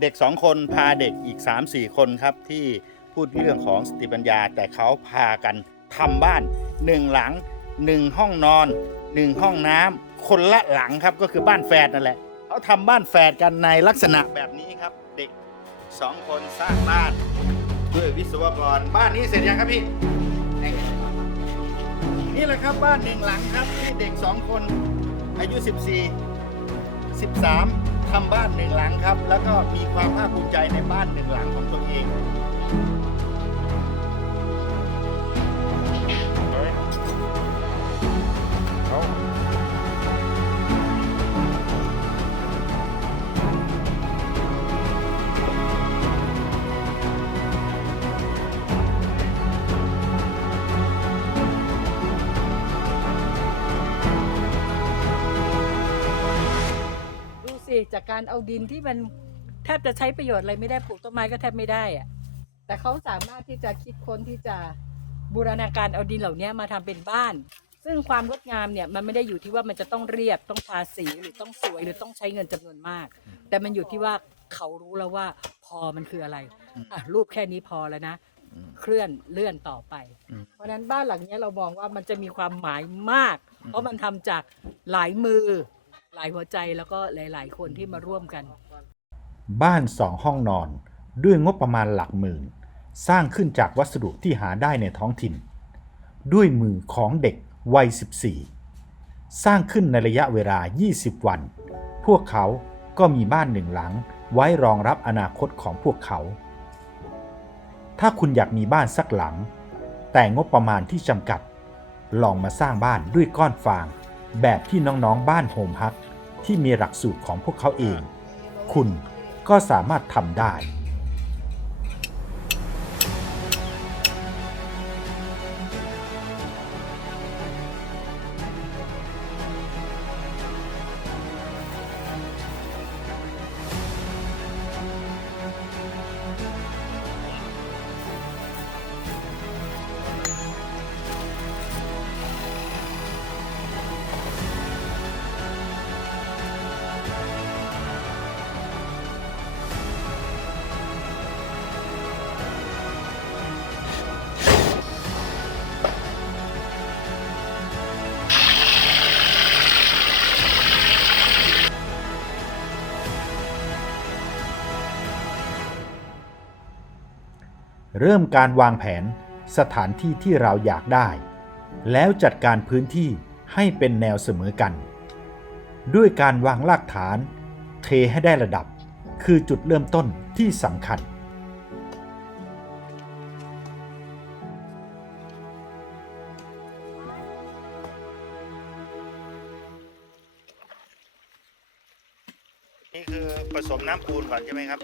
เด็กสองคนพาเด็กอีก 3-4 คนครับที่พูดเรื่องของสติปัญญา แต่เขาพากันทำบ้านหนึ่งหลังหนึ่งห้องนอนหนึ่งห้องน้ำคนละหลังครับก็คือบ้านแฝดนั่นแหละเขาทำบ้านแฝดกันในลักษณะแบบนี้ครับเด็กสองคนสร้างบ้าน ด้วยวิศวกรบ้านนี้เสร็จยังครับพี่ นี่แหละครับบ้านหนึ่งหลังครับที่เด็กสองคนอายุ 14 13 ทำบ้านหนึ่งหลังครับ แล้วก็มีความภาคภูมิใจในบ้านหนึ่งหลังของตัวเอง สิจากการเอาดินที่มันแทบจะใช้ประโยชน์อะไรไม่ได้ปลูกต้นไม้ก็แทบไม่ได้อะแต่เขาสามารถที่จะคิดค้นที่จะบูรณาการเอาดินเหล่านี้มาทำเป็นบ้าน ซึ่งความงดงามเนี่ยมันไม่ได้อยู่ที่ว่ามันจะต้องเรียบต้องทาสีหรือต้องสวยหรือต้องใช้เงินจำนวนมาก แต่มันอยู่ที่ว่าเขารู้แล้วว่าพอมันคืออะไรอืมอะรูปแค่นี้พอแล้วนะอืมเคลื่อนเลื่อนต่อไปอืมเพราะฉะนั้นบ้านหลังเนี้ยเรามองว่ามันจะมีความหมายมากอืมเพราะมันทำจากหลายมือ หลายหัวใจแล้วก็หลาย ๆ คนที่มาร่วมกัน บ้านสองห้องนอนด้วยงบประมาณหลักหมื่น สร้างขึ้นจากวัสดุที่หาได้ในท้องถิ่น ด้วยมือของเด็กวัย 14 สร้างขึ้นในระยะเวลา 20 วัน พวกเขาก็มีบ้านหนึ่งหลังไว้รองรับอนาคตของพวกเขา ถ้าคุณอยากมีบ้านสักหลัง แต่งบประมาณที่จำกัด ลองมาสร้างบ้านด้วยก้อนฟาง แบบที่น้องๆบ้านโฮมฮักที่มีหลักสูตรของพวกเขาเอง คุณก็สามารถทำได้ เริ่มการวางแผนสถานที่ที่เราอยากได้ แล้วจัดการพื้นที่ให้เป็นแนวเสมอกัน ด้วยการวางรากฐาน เทให้ได้ระดับ คือจุดเริ่มต้นที่สำคัญ นี่คือผสมน้ำปูนก่อนใช่ไหมครับ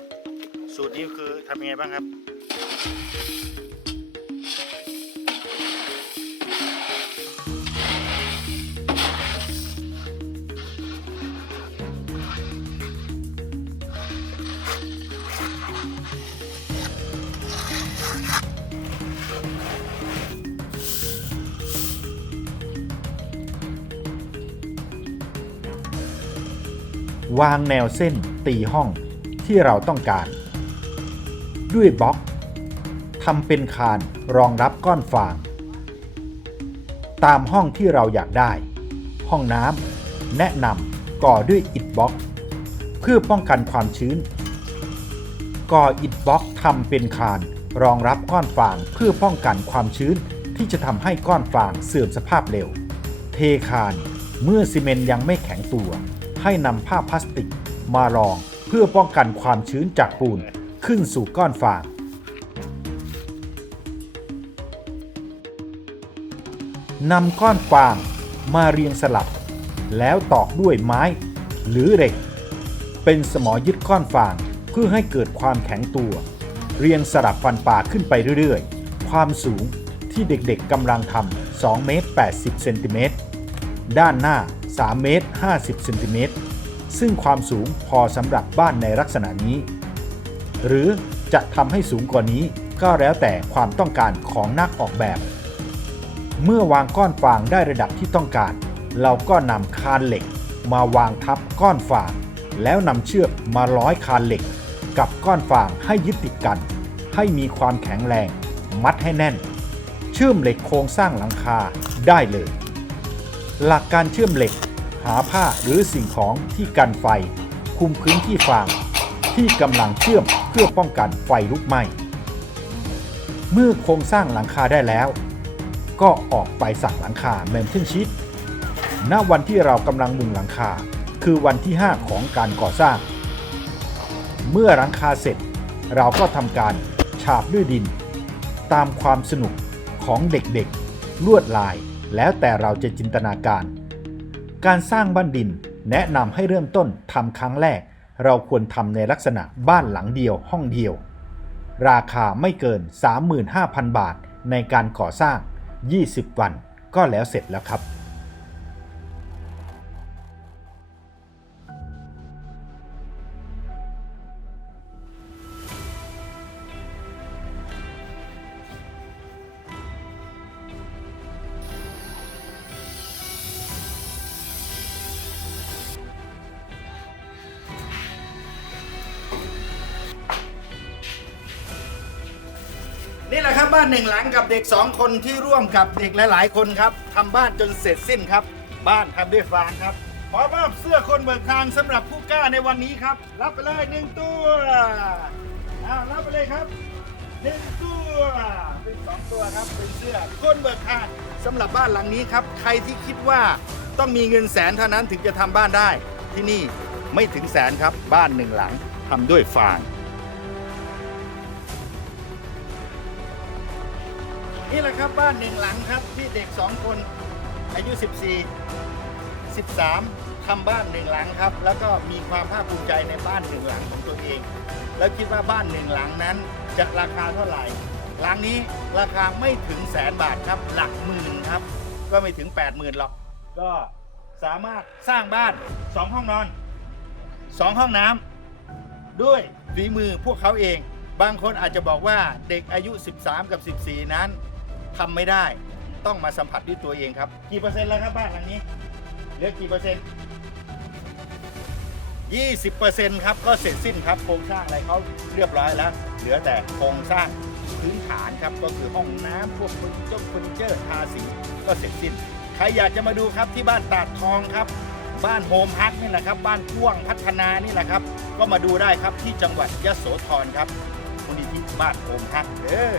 สูตรนี้คือทำยังไงบ้างครับ วางแนวเส้นตีห้องที่เราต้องการ ด้วยบล็อกำเป็นคานรองรับก้อนฟาง ตามห้องที่เราอยากได้ ห้องน้ำแนะนำก่อด้วยอิฐบล็อก เพื่อป้องกันความชื้น ก่ออิฐบล็อกทำเป็นคานรองรับก้อนฟางเพื่อป้องกันความชื้นที่จะทำให้ก้อนฟางเสื่อมสภาพเร็ว เทคานเมื่อซีเมนต์ยังไม่แข็งตัว ให้นำผ้าพลาสติกมารองเพื่อป้องกันความชื้นจากปูนขึ้นสู่ก้อนฟาง นำก้อนฟางมาเรียงสลับ แล้วตอกด้วยไม้หรือเหล็ก เป็นสมอยึดก้อนฟางเพื่อให้เกิดความแข็งตัว เรียงสลับฟันป่าขึ้นไปเรื่อยๆ ความสูงที่เด็กๆกำลังทำ2เมตร80เซนติเมตรด้านหน้า 3 เมตร 50 เซนติเมตร ซึ่งความสูงพอสำหรับบ้านในลักษณะนี้ หรือจะทำให้สูงกว่านี้ก็แล้วแต่ความต้องการของนักออกแบบ เมื่อวางก้อนฟางได้ระดับที่ต้องการ เราก็นำคานเหล็ก มาวางทับก้อนฟาง แล้วนำเชือกมาร้อยคานเหล็ก กับก้อนฟางให้ยึดติดกัน ให้มีความแข็งแรง มัดให้แน่น เชื่อมเหล็กโครงสร้างหลังคาได้เลย หลักการเชื่อมเหล็ก หาผ้าหรือสิ่งของที่กันไฟ คุมพื้นที่ฟาง ที่กำลังเชื่อมเพื่อป้องกันไฟลุกไหม้เมื่อโครงสร้างหลังคาได้แล้ว ก็ออกไปสักหลังคาเมมเทนชีตณวันที่เรากำลังมุงหลังคา คือวันที่ 5 ของการก่อสร้าง เมื่อหลังคาเสร็จ เราก็ทำการฉาบด้วยดิน ตามความสนุกของเด็กๆ ลวดลาย แล้วแต่เราจะจินตนาการ การสร้างบ้านดินแนะนำให้เริ่มต้นทำครั้งแรก เราควรทำในลักษณะบ้านหลังเดียวห้องเดียว ราคาไม่เกิน 35,000 บาทในการก่อสร้าง 20 วันก็แล้วเสร็จแล้วครับ นี่แหละครับบ้านหนึ่งหลังกับเด็กสองคนที่ร่วมกับเด็กหลาย ๆ คนครับทำบ้านจนเสร็จสิ้นครับ บ้านทำด้วยฟางครับขอมอบเสื้อคนเบิกทางสำหรับผู้กล้าในวันนี้ครับ รับไปเลยหนึ่งตัวอ้าวรับไปเลยครับหนึ่งตัวเป็นสองตัวครับเป็นเสื้อคนเบิกทางสำหรับบ้านหลังนี้ครับ ใครที่คิดว่าต้องมีเงินแสนเท่านั้นถึงจะทำบ้านได้ ที่นี่ไม่ถึงแสนครับบ้านหนึ่งหลังทำด้วยฟาง นี่แหละครับบ้านหนึ่งหลังครับที่เด็กสองคนอายุ 14 13ทำบ้านหนึ่งหลังครับ แล้วก็มีความภาคภูมิใจในบ้านหนึ่งหลังของตัวเอง แล้วคิดว่าบ้านหนึ่งหลังนั้นจะราคาเท่าไหร่ หลังนี้ราคาไม่ถึงแสนบาทครับหลักหมื่นครับ ก็ไม่ถึง 8 0,000หรอก ก็สามารถสร้างบ้าน 2 ห้องนอน 2 ห้องน้ำด้วยฝีมือพวกเขาเอง บางคนอาจจะบอกว่าเด็กอายุ 13 กับ 14 นั้น ทำไม่ได้ ต้องมาสัมผัสด้วยตัวเองครับ กี่เปอร์เซ็นต์แล้วครับบ้านหลังนี้เหลือกี่เปอร์เซ็นต์20เปอร์เซ็นต์ครับก็เสร็จสิ้นครับโครงสร้างอะไรเขาเรียบร้อยแล้ว เหลือแต่โครงสร้างพื้นฐานครับก็คือห้องน้ำพวกเฟอร์นิเจอร์เฟอร์นิเจอร์ทาสีก็เสร็จสิ้น ใครอยากจะมาดูครับที่บ้านตาดทองครับ บ้านโฮมฮักนี่แหละครับ บ้านพ่วงพัฒนานี่แหละครับ ก็มาดูได้ครับที่จังหวัดยะโสธรครับมูลนิธิบ้านโฮมฮักเด้อ